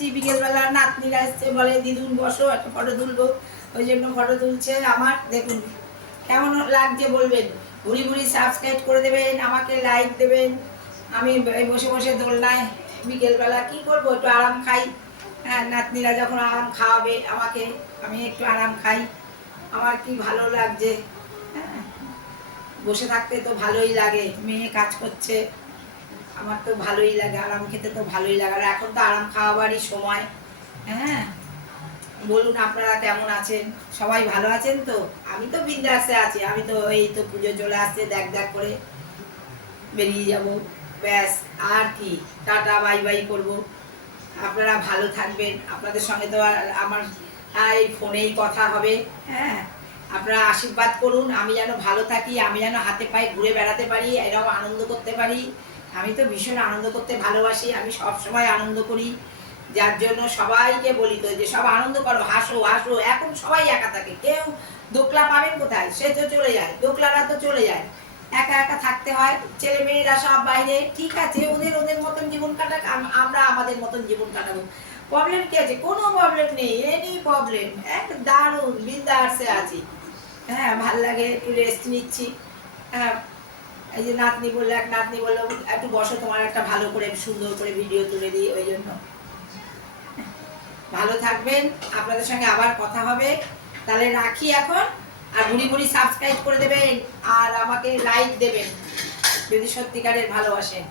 যাচ্ছি বিকেলবেলা, নাতনিরা এসছে, বলে দিদুন বসো একটা ফটো তুলবো, ওই জন্য ফটো তুলছে। আমার দেখুন কেমন লাগছে বলবেন, ভুড়ি ভুড়ি সাবস্ক্রাইব করে দেবেন, আমাকে লাইক দেবেন। আমি বসে বসে দোলনায় বিকেলবেলা কি করবো, একটু আরাম খাই। হ্যাঁ, নাতনিরা যখন আরাম খাওয়াবে আমাকে, আমি একটু আরাম খাই। আমার কি ভালো লাগছে। হ্যাঁ, বসে থাকতে তো ভালোই লাগে, মেয়ে কাজ করছে, আমার তো ভালোই লাগে, আরাম খেতে তো ভালোই লাগে। আর এখন তো আরাম খাওয়াবারই সময়। হ্যাঁ, বলুন আপনারা কেমন আছেন, সবাই ভালো আছেন তো? আমি তো বিন্দাসে আছি, আমি তো এই তো পুজো চলে আসছে, দেখ দেখ করে বেরিয়ে যাব, ব্যাস। আর কি, টাটা বাই বাই করবো। আপনারা ভালো থাকবেন, আপনাদের সঙ্গে তো আর আমার এই ফোনেই কথা হবে। হ্যাঁ, আপনারা আশীর্বাদ করুন, আমি যেন ভালো থাকি, আমি যেন হাতে পায়ে ঘুরে বেড়াতে পারি, এরকম আনন্দ করতে পারি। আমি তো ভীষণ আনন্দ করতে ভালোবাসি, আমি সব সময় আনন্দ করি। যার জন্য সবাইকে বলি তো যে সব আনন্দ করো, হাসো হাসো। এখন সবাই একা থাকে, কেউ দোকলা পাবেন কোথায়, সে তো চলে যায়, দোকলারা তো চলে যায়, একা একা থাকতে হয়। ছেলে মেয়েরা সব বাইরে, ঠিক আছে, ওদের ওদের মতন জীবন কাটাক, আমরা আমাদের মতন জীবন কাটাবো। প্রবলেম কি আছে? কোনো প্রবলেম নেই, এনি প্রবলেম, এক দারুণ বিন্দাসে আছি। হ্যাঁ, ভাল লাগে, একটু রেস্ট নিচ্ছি। হ্যাঁ, এই যে নাতনি বললো, এক নাতনি বললো একটু বসো, তোমার একটা ভালো করে সুন্দর করে ভিডিও তুলে দিই, ওই জন্য। ভালো থাকবেন, আপনাদের সঙ্গে আবার কথা হবে, তাহলে রাখি এখন। আর ভুড়ি ভুড়ি সাবস্ক্রাইব করে দেবেন, আর আমাকে লাইক দেবেন যদি সত্যিকারের ভালোবাসেন।